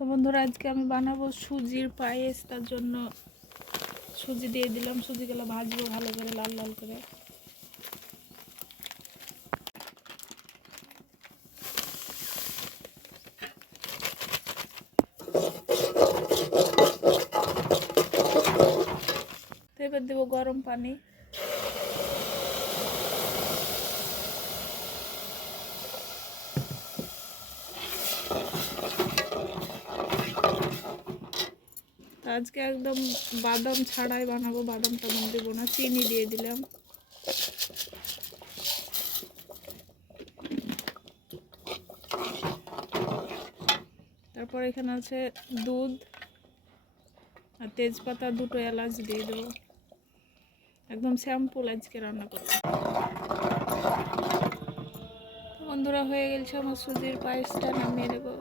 তো বন্ধুরা আজকে আমি বানাবো সুজির পায়েস। তার জন্য সুজি দিয়ে দিলাম, সুজিগুলো ভাজবো ভালো করে লাল লাল করে। তো এবার দেবো গরম পানি। আজকে একদম বাদাম ছাড়াই বানাবো, বাদাম টাদাম দেবো না, চিনি দিয়ে দিলাম। তারপর এখানে আছে দুধ আর তেজপাতা, দুটো এলাচ দিয়ে দেবো। একদম স্যাম্পল আজকে রান্না করবো। বন্ধুরা হয়ে গেছে আমার সুজির পায়েসটা, নামিয়ে দেবো।